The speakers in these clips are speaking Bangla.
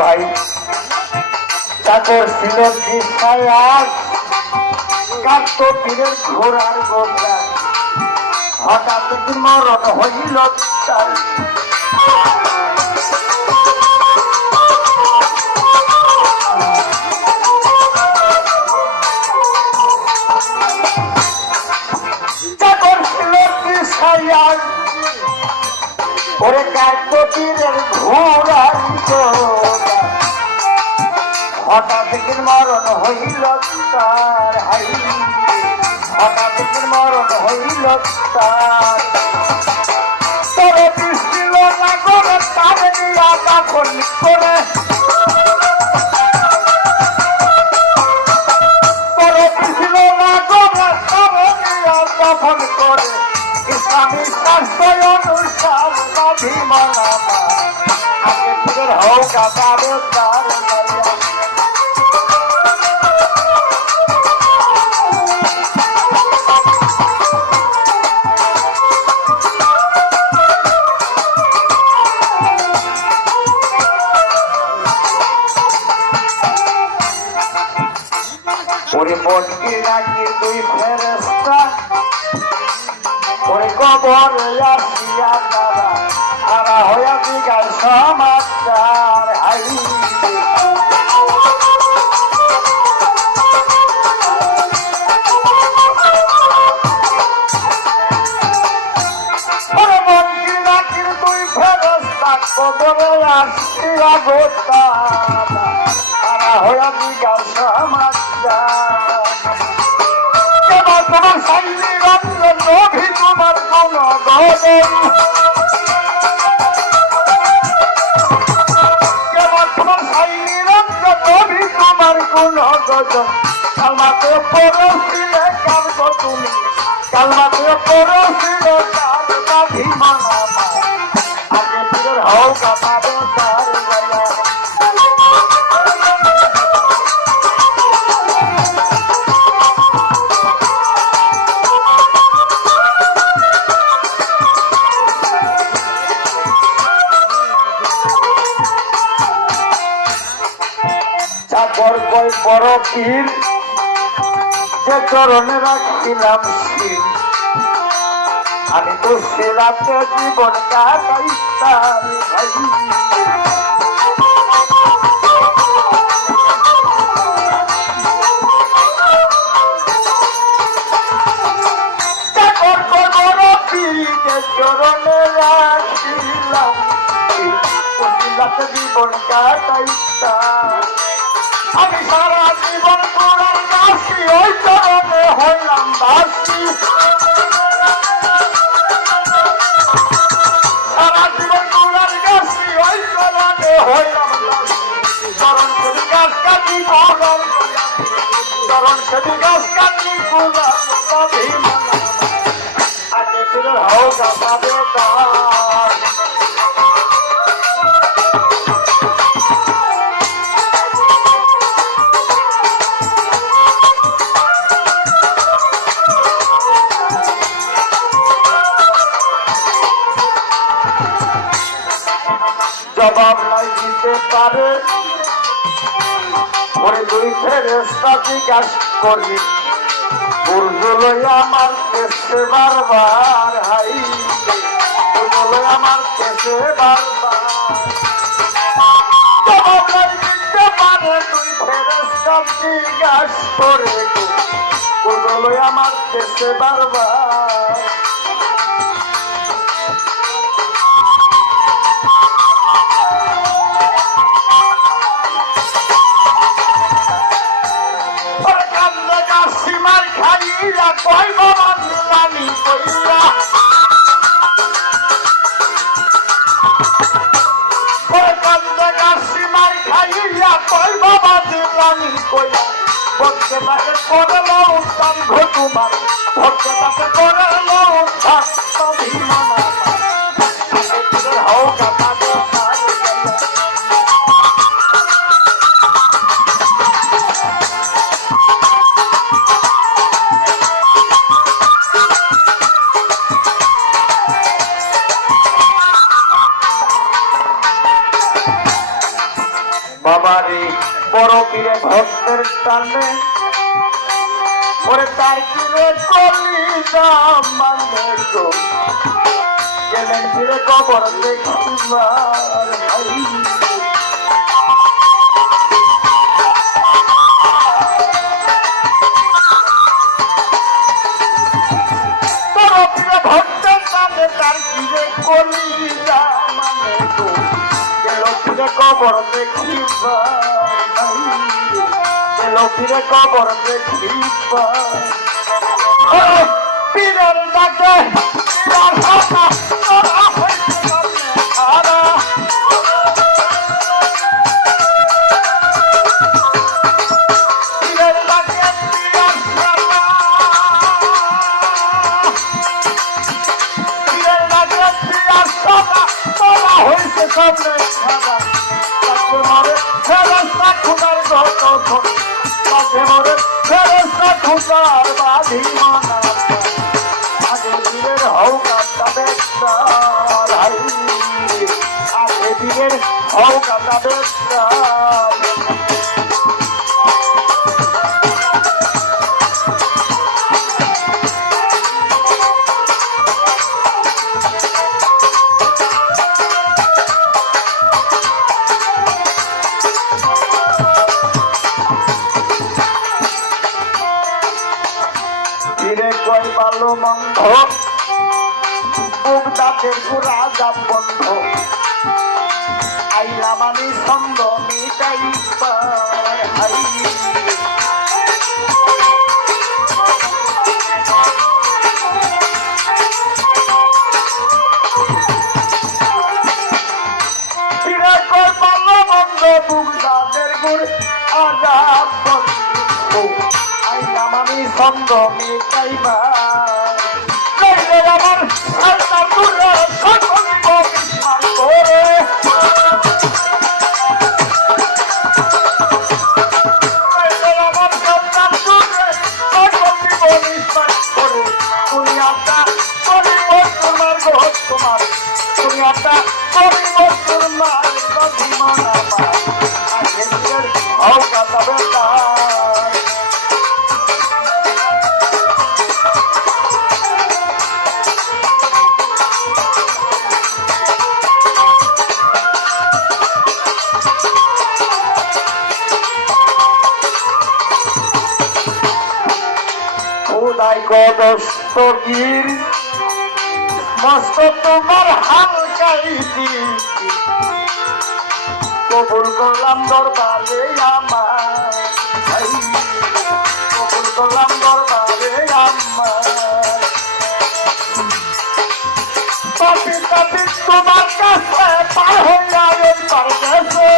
ভাই চাকর ছিল কাটতো পীরের ঘোড়ার গোবরা হঠাৎ মরণ হইল তার চাকর ছিল ওরে কাটতো পীরের ঘোড়ার গোবরা হঠাৎ মরণ হইল তার হাই হঠাৎ মরণ হইল তার তোরে বৃষ্টিল না করে তার নিয়া দাফন করে তোরে বৃষ্টিল না করে তার নিয়া দাফন করে ইসলামী শাস্ত্র অনুসার অভিমানা আগে ফিরে হোক আবার তার ওরে বটকি নাকি তুই ফেরেস্তা ওরে কবর আসিয়া তারা তারা হইয়া দিগার সমাচার হাই ওরে বটকি নাকি তুই ফেরেস্তা কবরে আসিয়া গো তারা হইয়া দিগার সমাচার তোমার সাইনি রঞ্জন নভি তোমার কোন গজন তোমার সাইনি রঞ্জন নভি তোমার কোন গজন কালমাতে পড়ছিলে কাঁদব তুমি কালমাতে পড়ছিলে কাঁদব ভিমানা আগে ফিরে হও কাঁদাবে তার বড় পীর যে চরণে রাখছিলাম শির আমি তো শিলাতে জীবন কাটাইতাম ভাই বড় পীর যে চরণে রাখছিলাম শিলাতে জীবন কাটাইতাম আমি সারা জীবন কোরআন দাসী ওই চরণে হইলাম দাসী সারা জীবন কোরআন দাসী ওই চরণে হইলাম দাসী চরণ সেদি গাছ কাটি কোরআন চরণ সেদি গাছ কাটি কোরআন অভিমানা আগে ফিরে হও গাবে দাস জবাব নাই দিতে পারে ওরে দুই ফেরেশতা জিজ্ঞাসা করি সূর্য লইয়া আমার কেসে বারবার হাই সূর্য লইয়া আমার কেসে বারবার জবাব নাই দিতে পারে দুই ফেরেশতা জিজ্ঞাসা করে সূর্য লইয়া আমার কেসে বারবার খাইয়া কই বাবা দিলানি কইয়া ওরে কান্দে গাছি মার খাইয়া কই বাবা দিলানি কইয়া ভক্তে তাকে করলো উত্থান ঘটুমার ভক্তে তাকে করলো উত্থান অভিমানা হোক আপনাদের বাবারে বড় পীরে ভক্তের টানে ওরে তার পীরে কলিজাম মানে গো গেলেন পীরে কবর দেখিবার ভাই বড় পীরে ভক্তের টানে তার পীরে কলিজাম মানে গো ফিরে কবর দেখিবা ফিরে কবর দেখিবা পীরের ডাকে পীরের ডাকে পীরের ডাকে পিয়ার সাদা তোলা হয়েছে সামনে সাদা মারে ফেরস্তা খুদার ঘটন তাকে মরে ফেরস্তা খুদার বাধি মানা আগে পীরের হৌকা তাদের আগে পীরের হৌকা তাদের কয় ভালো মন্দ বুক দাঁতের পুরা জাত বন্ধ আইলাম আমি ছন্দ মিটাইবার ফিরে কয় ভালো মন্দ বুক দাঁতের গুড় আজাদ বন্ধ আইলাম আমি ছন্দ মিটাইবার আমার সালটা দূরে সকল বিশ্বাস করে আমার সালটা দূরে সকল বিশ্বাস করে দুনিয়াটা করিব তোমার গো তোমার দুনিয়াটা করিব তোমার অভিমানা আগে হওকা তবে দস্তগীর মস্ত তোমার হালকাইতি কবুল করলাম দরবারে আমার কবুল করলাম দরবারে আমার পাপি পাপি তোমার কাছে পার হইয়া এই পার গেছে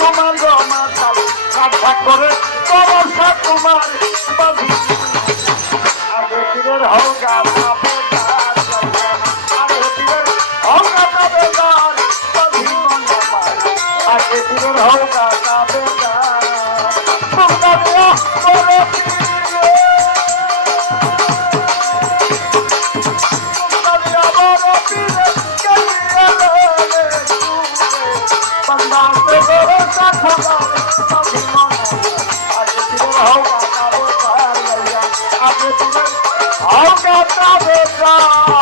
তোমার রমাতাল রাখা করে করসা তোমার বাবি আগে পীরের হওগা তাবেদার আগে পীরের হওগা তাবেদার বাবি মনমার আগে পীরের হওগা তাবেদার তোমরা করে I'll get